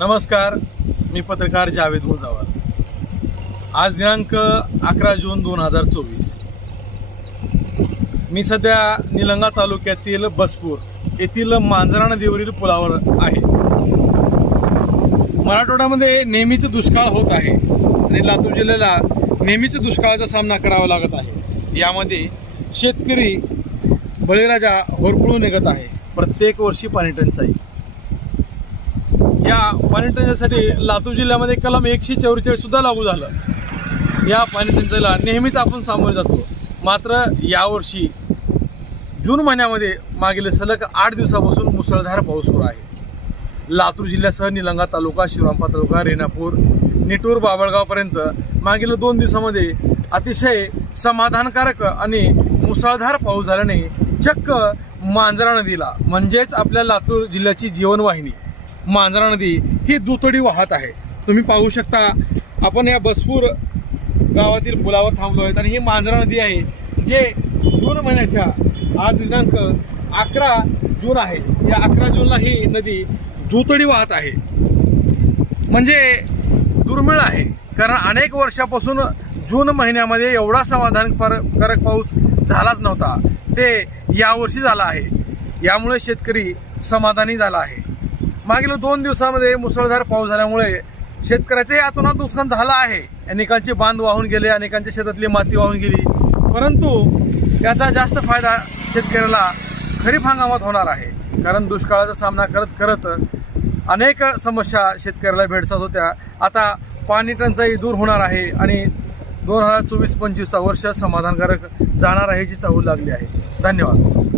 नमस्कार, मी पत्रकार जावेद मुजावर। आज दिनांक 11 जून 2024। मी सध्या निलंगा तालुक्यातील बसपूर येथील मांजरा नदीवरील पुलावर आहे। मराठवाड्यामध्ये नेहमीच दुष्काळ होत आहे आणि लातूर जिल्ह्याला नेहमीच दुष्काळाचा सामना करावा लागत आहे। यामध्ये शेतकरी बळीराजा होरपळून निघत आहे। प्रत्येक वर्षी पाणी टंचाई। या पाणी टंचाईसाठी लातूर जिल्ह्यामध्ये कलम 144 सुद्धा लागू झालं। या पाणी टंचाईला नेहमीच आपण सामोरे जातो। मात्र यावर्षी जून महिन्यामध्ये मागील सलग 8 दिवसापासून मुसळधार पाऊस सुरू आहे। लातूर जिल्ह्यासह निलंगा तालुका, शिवरामपूर तालुका, रेणापूर, निटूर, बाभळगावपर्यंत मागील 2 दिवसामध्ये अतिशय समाधानकारक आणि मुसळधार पाऊस झाल्याने चक्क मांजरा नदीला म्हणजेच आपल्या लातूर जिल्ह्याची जीवनवाहिनी मांजरा नदी ही दुथडी वाहत आहे। तुम्ही पाहू शकता, आपण या बसपूर गावातील पुलावर थांबलो आहेत आणि ही मांजरा नदी आहे जे जून महिन्याच्या आज दिनांक 11 जून आहे। या 11 जूनला ही नदी दुथडी वाहत आहे। म्हणजे दुर्मिळ आहे, कारण अनेक वर्षापासून जून महिन्यामध्ये एवढा समाधानकारक पाऊस झालाच नव्हता। ते यावर्षी झाला आहे। यामुळे शेतकरी समाधानी झाला आहे। मागील 2 दिवसामध्ये मुसळधार पाऊस झाल्यामुळे शेतकऱ्याचे अतोनात नुकसान झालं आहे। अनेकांचे बांध वाहून गेले, अनेकांच्या शेतातली माती वाहून गेली, परंतु याचा जास्त फायदा शेतकऱ्याला खरीप हंगामात होणार आहे। कारण दुष्काळाचा सामना करत करत अनेक समस्या शेतकऱ्याला भेडसावत होत्या। आता पाणी टंचाई दूर होणार आहे आणि 2024-25 वर्ष समाधानकारक जाणार आहे, याची चाहूल लागली आहे। धन्यवाद।